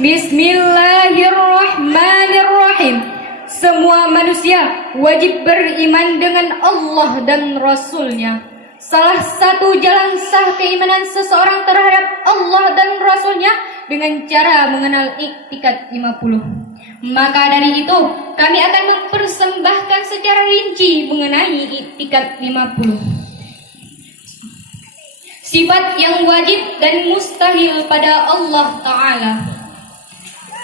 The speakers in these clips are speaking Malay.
Bismillahirrahmanirrahim. Semua manusia wajib beriman dengan Allah dan Rasul-Nya. Salah satu jalan sah keimanan seseorang terhadap Allah dan Rasul-Nya dengan cara mengenal iktikad 50. Maka dari itu, kami akan mempersembahkan secara rinci mengenai iktikad 50. Sifat yang wajib dan mustahil pada Allah Ta'ala.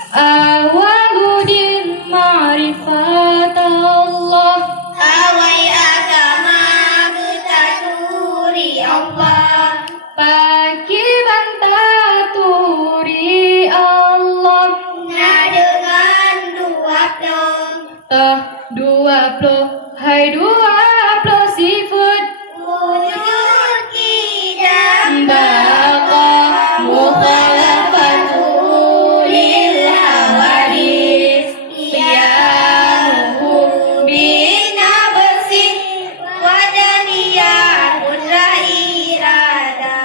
Awaludin ma'rifat Allah. Awai agama bertaturi Allah. Pakai bantaturi Allah. Nah dengan 20. Dua puluh, hai 20 sifat. Wujud kidam Baqa mukhalafatu lil hawadis. Qiyamuhu bina bersih wadaniyah putra irada.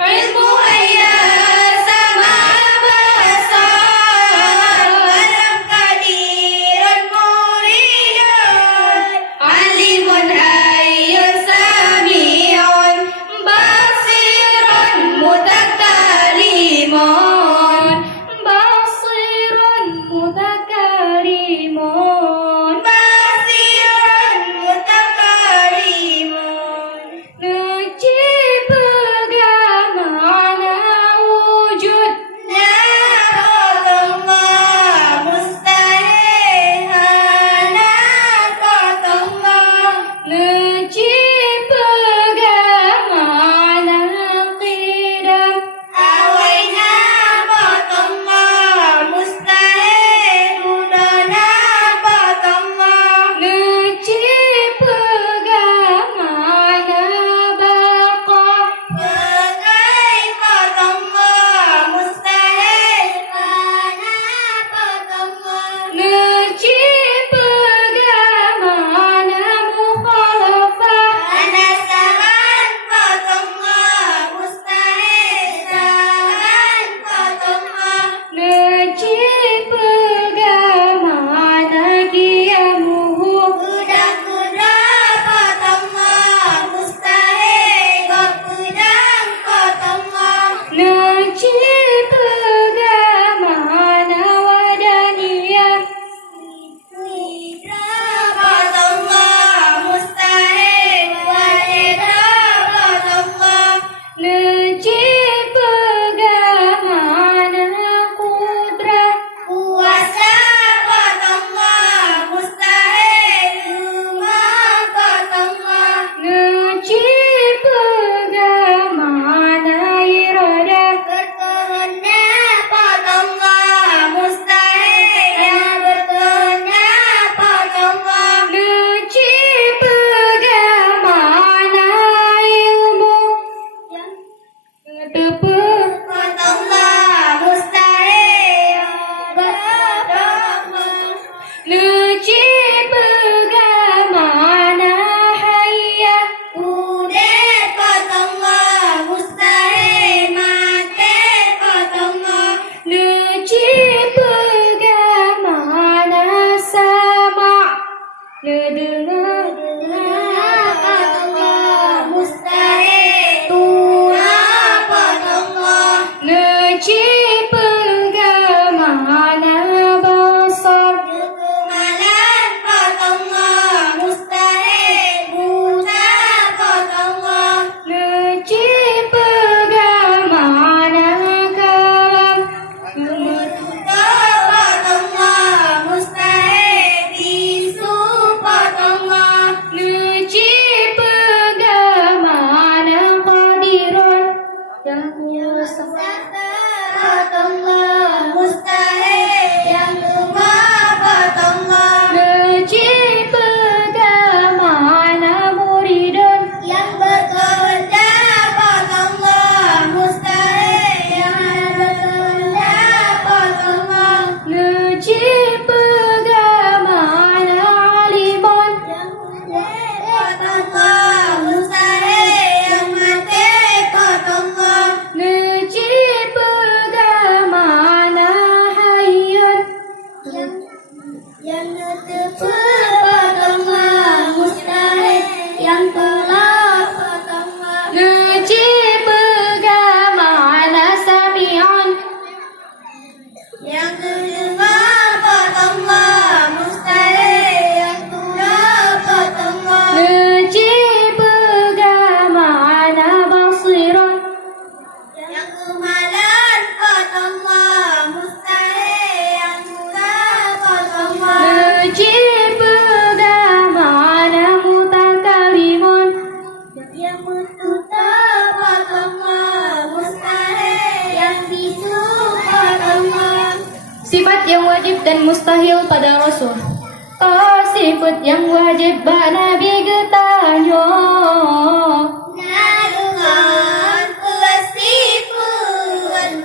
ilmu ayat sama basar. Alam kadiran muridun. Alimun hayyun sami'un basirun mutakalimun. Basirun mutakalimun. Basirun mutakalimun. Najib bagaimana wujud. Nakatullah mustahil nakatullah. Najib bagaimana qidam. Awai nakatullah mustahil nakatullah. Najib bagaimana baqa. Bagaimana mustahil nakatullah. Najib bagaimana mukhalafah. Ana saman qatullah mustahil saman qatullah. Najib bagaimana qiyamuhu. Kuda-kuda qatullah mustahil gopudang qatullah. Najib bagaimana wadaniyah. Qatullah mustahil walida qatullah. Najib bagaimana qudrah. Kuasa qatullah mustahil rumah qatullah. Najib bagaimana iradah. Berkehendak qatullah mustahil yang berkehendak qatullah. Najib bagaimana ilmu. Tepat. Qatullah mustahil qatullah. Najib bagaimana hayah. Udah qatullah mustahil mati qatullah. Najib bagaimana sama. Nedengar. Qatullah mustahil tua qatullah. Najib bagaimana basar. Kemalan qatullah mustahil buta qatullah. Najib bagaimana kalam. Qatullah mustahil bisu qatullah. Najib bagaimana qadirun. Yang kuasa. Qatullah mustahil yang cuma qatullah. Najib bagaimana muridun. Yang berkehendak qatullah mustahil yang berkehendak qatullah. Najib bagaimana alimun. Qatullah mustahil yang mati qatullah. Najib bagaimana Sifat yang wajib dan mustahil pada Rasul. Sifat yang wajib ba Nabi getanyo. Nagungan pesiput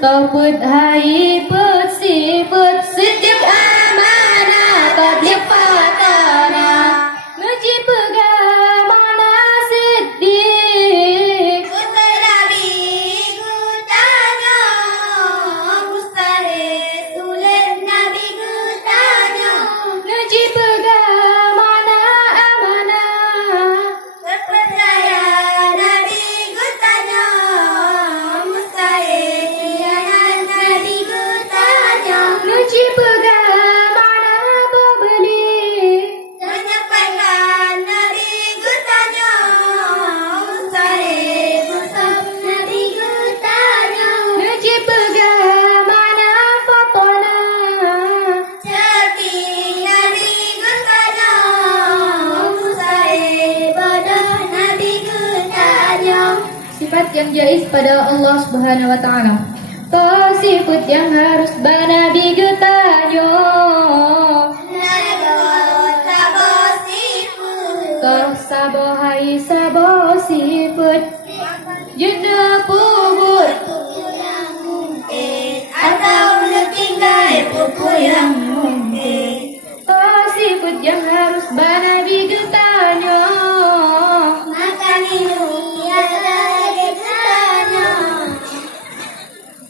Toput hai put sifat sejak amanah tabligh fatana. Nuji pegamana siddiq. Kutai Nabi gutanya mustahil sulit Nabi gutanya Nuji pegamana amanah. terpercaya Nabi gutanya mustahil khianat Nabi gutanya Nuji pegamana pembeli. menyampaikan Nabi gutanya mustahil musab Nabi gutanya Nuji pegamana fatona. Jati Nabi gutanya mustahil badan Nabi gutanya Sifat yang jais pada Allah Subhanahu wa taala. Sifat yang harus ba Nabi getanyo. Nagot sabo siput Sabo hai sabo sifat jena pubur buku yang mungkin atau tinggal buku yang mungkin sifat yang harus ba Nabi getanyo. makan minum ada gitanya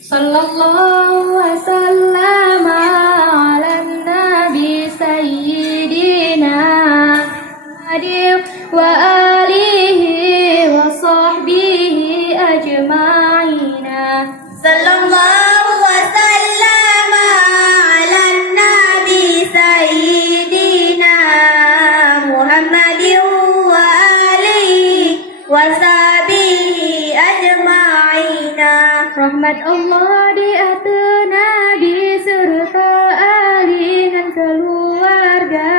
Sallallahu wasallam ala nabi sayyidina Muhammadin wa alihi wa sahbihi ajma'ina. sallallahu wasallam ala nabi sayyidina Muhammadin wa alihi wa sahbihi ajma'ina Rahmat Allah di atas Nabi serta ahli dan keluarga.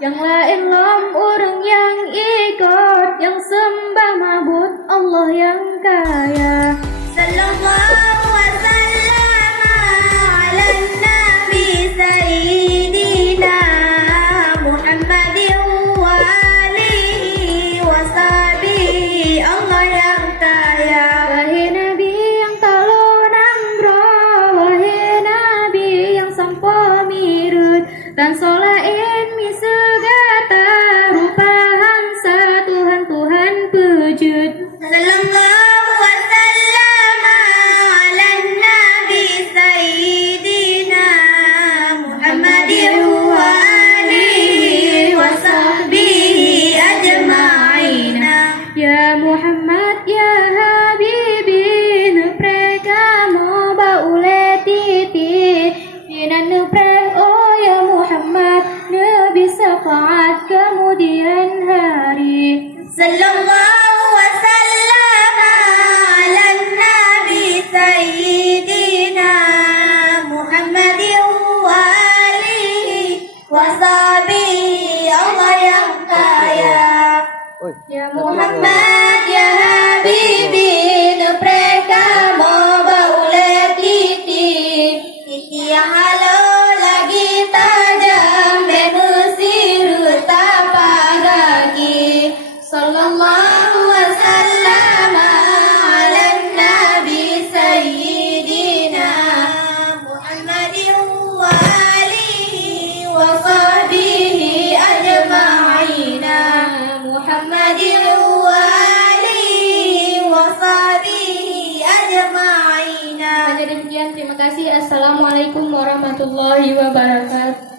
Yang lain lam orang yang ikut, yang sembah mabud Allah yang kaya. sallallahu wasallam ala nabi sayyidina Muhammadin wa alihi wa sahbihi Allah yang kaya Wahai Nabi yang talonan bro, wahai Nabi yang sampo mirut, dan solain mi segata rupahan satuhan Tuhan pujud. sallallahu wasallam ala nabi sayyidina Muhammadin wa alihi wa sahbihi ajma'ina Ya Muhammad ya Habibi, nepre kamu baule titi. Dinan nepre oh ya Muhammad, Nabi syafaat kemudian hari. sallallahu wasallam ala nabi sayyidina Muhammadin wa alihi wa sahbihi Allah yang kaya Ya Muhammad ya Habibi nepre kamu baule titi titi yang halo lagi tajam menusir tapagaki sallallahu wasallam ala nabi sayyidina Muhammadin wa alihi wa sahbihi ajma'ina Muhammadin wa alihi wa sahbihi ajma'ina Hanya demikian, terima kasih. Assalamualaikum warahmatullahi wabarakatuh.